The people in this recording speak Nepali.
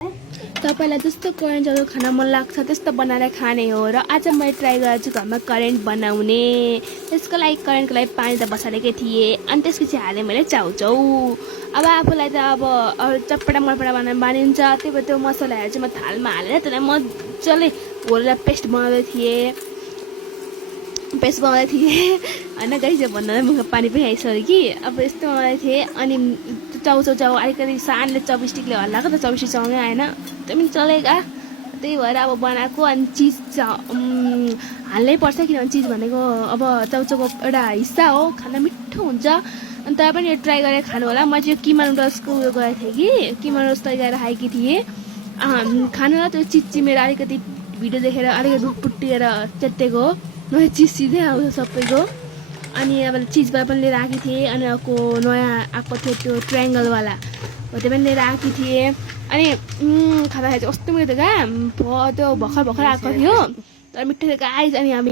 तपाईलाई जस्तो करेन्ट जस्तो खाना मन लाग्छ त्यस्तो बनाएर खाने हो र आज मैले ट्राई गरेर चाहिँ घरमा करेन्ट बनाउने। त्यसको लागि करेन्टको लागि पानी त बसालेकै थिएँ अनि त्यसपछि हालेँ मैले चाउचाउ। अब आफूलाई त अब चटपटा मटपटा बनाएर बानिन्छ, त्यही भएर त्यो मसलाहरू चाहिँ म थालमा हालेर त्यसलाई मजाले घोलेर पेस्ट बनाउँदै थिएँ होइन गाइस, भन्दा मुखमा पानी पनि आइसक्यो कि। अब यस्तो बनाउँदै थिएँ अनि चाउचाउ अलिकति सानले चपस्टिकले हल्लाएको त चपस्टिक चलाउनै आएन, त्यो पनि चलेगा। त्यही भएर अब बनाएको अनि चिज हाल्नै पर्छ किनभने चिज भनेको अब चाउचाउको एउटा हिस्सा हो, खाना मिठो हुन्छ। अनि तपाईँ पनि यो ट्राई गरेर खानु होला। म चाहिँ किमा नुडल्सको उयो गरेको थिएँ कि किमा नुडल्स तरिकाएर खाएकी थिएँ। खानु र त्यो चिज मेरो अलिकति भिडियो देखेर अलिकति रुटपुटिएर च्यातेको हो, नयाँ चिज सिधै आउँछ सबैको। अनि अब चिजबाट पनि लिएर आएकी थिएँ अनि अर्को नयाँ आएको थियो त्यो ट्रायङ्गलवाला, हो त्यो पनि लिएर आएकी थिएँ। अनि खाँदाखेरि चाहिँ कस्तो मिठो थियो क्या, त्यो भर्खर आएको थियो तर मिठो थियो गाइस। अनि हामी